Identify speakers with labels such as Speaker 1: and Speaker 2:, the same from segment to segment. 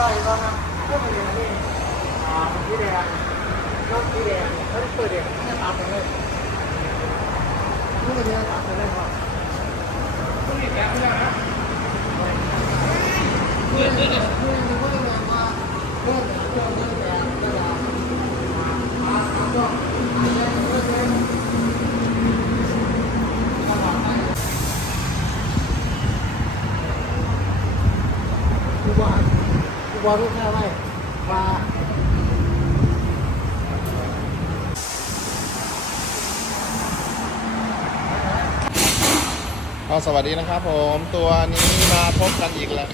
Speaker 1: ก็ได้ก็นะก็เป็นเรียนนี่อ่าที่เรียนก็ที่เรียนเขาเปิดเรียนให้ตามไปเลยนี่ก็เรียนตามไปเลยครับต้องมีแบบนี้นะเพื่อนเพื่อนเพื่อนเพื่อนเพื่อนมาเพื่อนเพื่อนเพื่อนแบบเวลามามาก็เรียนเรียนกูว่ากู ว่าลูกแค่ไม่ว่า
Speaker 2: ก็สวัสดีนะครับผมตัวนี้มาพบกันอีกแล้ว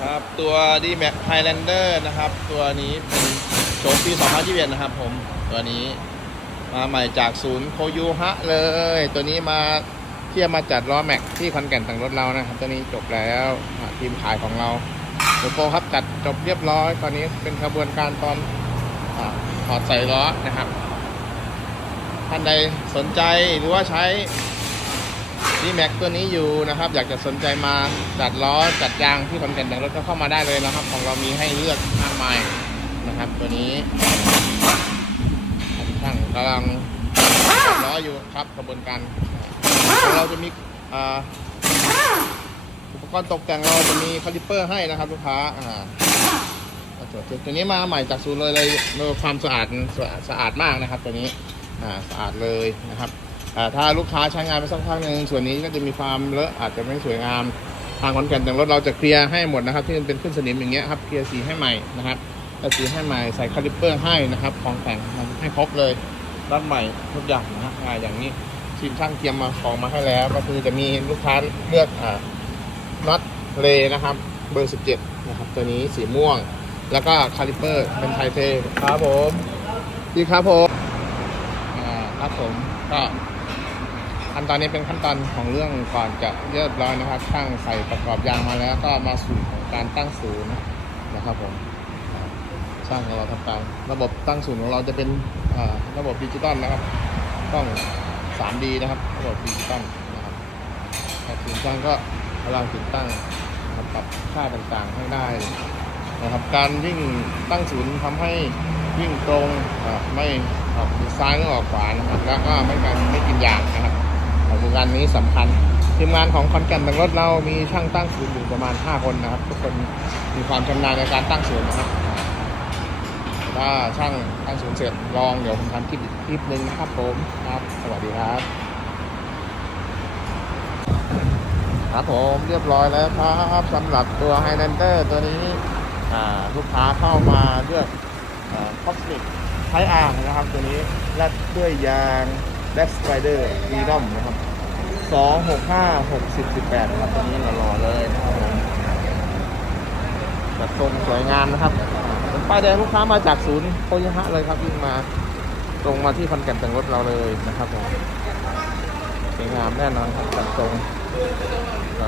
Speaker 2: ครับตัวดีแม็กไฮแลนเดอร์นะครับ ตัวนี้เป็นโฉมปี 2021 นะครับผมตัวนี้มาใหม่จากศูนย์โคยูฮะเลย ตัวนี้มาเที่ยวมาจัดล้อแม็กที่คอนแก่นต่างรถเรานะครับ ตัวนี้จบแล้วทีมขายของเรา โกโปครับจัดจบเรียบร้อย ตอนนี้เป็นกระบวนการตอนถอดใส่ล้อนะครับ ท่านใดสนใจหรือว่าใช้ดีแม็กตัวนี้อยู่นะครับ อยากจะสนใจมาจัดล้อจัดยางที่ขอนแก่นแต่งรถก็เข้ามาได้เลยนะครับ ของเรามีให้เลือกมากมายนะครับ ตัวนี้ช่างกำลังจัดล้ออยู่ครับกระบวนการของเราจะมี อุปกรณ์ตกแต่งเราจะมีคาลิปเปอร์ให้นะครับลูกค้าอ่าตัวนี้มาใหม่จากศูนย์เลยเลยความสะอาดสะอาดสะอาดมากนะครับ ตัวนี้อ่าสะอาดเลยนะครับอ่าถ้าลูกค้าใช้งานไปสักพักหนึ่งส่วนนี้ก็จะมีความเลอะอาจจะไม่สวยงามทางคอนแกนแต่งรถเราจะเคลียร์ให้หมดนะครับ ที่มันเป็นขึ้นสนิมอย่างเงี้ยครับเคลียร์สีให้ใหม่นะครับแต่สีให้ใหม่ใส่คาลิปเปอร์ให้นะครับของแต่งมันให้ครบเลยด้านใหม่ทุกอย่างนะฮะอ่าอย่างนี้ทีมช่างเตรียมมาของมาให้แล้ว ก็คือจะมีลูกค้าเลือกอ่า น็อตเลนะครับเบอร์ 17 นะครับ ตัวนี้สีม่วง แล้วก็คาลิปเปอร์เป็นไทเทครับผมดีครับผมอ่าครับผมก็ขั้นตอนนี้เป็นขั้นตอนของเรื่องก่อนจะเรียบร้อยนะครับช่างใส่ประกอบยางมาแล้วก็มาสู่ของการตั้งศูนย์นะครับผมช่างของเราทำการระบบตั้งศูนย์ของเราจะเป็นอ่าระบบดิจิตอลนะครับกล้อง 3D นะครับระบบดิจิตอลนะครับครับทีมช่างก็ กำลังติดตั้งนะครับปรับค่าต่างๆให้ได้นะครับการวิ่งตั้งศูนย์ทำให้วิ่งตรงไม่ออกซ้ายหรืออกขวานะครับแล้วก็ไม่การไม่กินยางนะครับของงานนี้สำคัญทีมงานของคอนแก่นแต่งรถเรามีช่างตั้งศูนย์อยู่ประมาณ 5 คนนะครับ ทุกคนมีความชำนาญในการตั้งศูนย์นะครับถ้าช่างตั้งศูนย์เสร็จลองเดี๋ยวผมทำคลิปอีกคลิปหนึ่งนะครับผมครับ สวัสดีครับ ครับผมเรียบร้อยแล้วครับสำหรับตัว Highlander ตัวนี้ลูกค้าเข้ามาเลือกคอสมิกไทอาร์นะครับตัวนี้แลดด้วยยางแบ็กสไปเดอร์วีดอมนะครับสองหกห้าหกสิบสิบแปดนะครับตัวนี้หล่อเลยนะครับผมจัดทรงสวยงามนะครับเป็นป้ายแดงลูกค้ามาจากศูนย์โคยฮะเลยครับวิ่งมา ตรงมาที่คอนแก่นแต่งรถเราเลยนะครับผม งามแน่นอนครับจัดทรง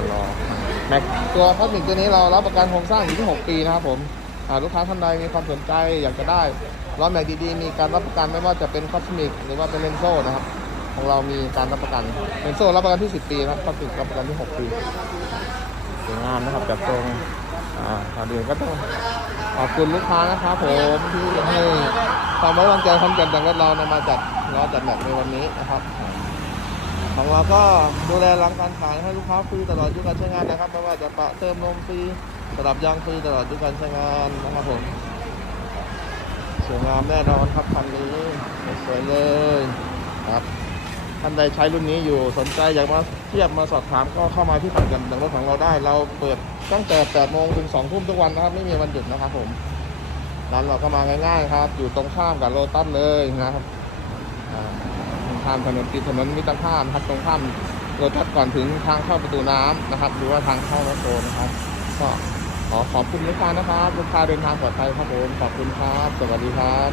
Speaker 2: หล่อๆแม็กตัวคอสมิกตัวนี้เรารับประกันโครงสร้างอยู่ที่ 6 ปีนะครับผมอ่าลูกค้าท่านใดมีความสนใจอยากจะได้ล้อแม็กดีๆ มีการรับประกันไม่ว่าจะเป็นคอสมิกหรือว่าเป็นเลนโซ่นะครับ ของเรามีการรับประกันเลนโซ่รับประกันที่ 10 ปีนะครับคอสมิกรับประกันที่ 6 ปีสวยงามนะครับจัดตรงอ่าก่อนอื่นก็ต้องขอบคุณลูกค้านะครับผมที่ให้ความไว้วางใจคอนแก่นแต่งรถเรานำมาจัดล้อจัดแม็กในวันนี้นะครับ ของเราก็ดูแลหลังการขายให้ลูกค้าฟรีตลอดอายุการใช้งานนะครับไม่ว่าจะปะเติมลมฟรีสลับยางฟรีตลอดอายุการใช้งานนะครับผมสวยงามแน่นอนครับคันนี้สวยเลยครับท่านใดใช้รุ่นนี้อยู่สนใจอยากมาเทียบมาสอบถามก็เข้ามาที่ผ่านกันดังรถของเราได้ เราเปิดตั้งแต่8โมงถึง2ทุ่มทุกวันนะครับ ไม่มีวันหยุดนะครับผมร้านเราก็มาง่ายๆครับ อยู่ตรงข้ามกับโลตัสเลยนะครับ ข้ามถนนติดถนนมิตรภาพครับตรงข้ามโรถทัดก่อนถึงทางเข้าประตูน้ำนะครับ หรือว่าทางเข้ารถโซนนะครับ ก็ขอขอบคุณลูกค้านะครับลูกค้าเดินทางปลอดภัยครับผมขอบคุณครับ สวัสดีครับ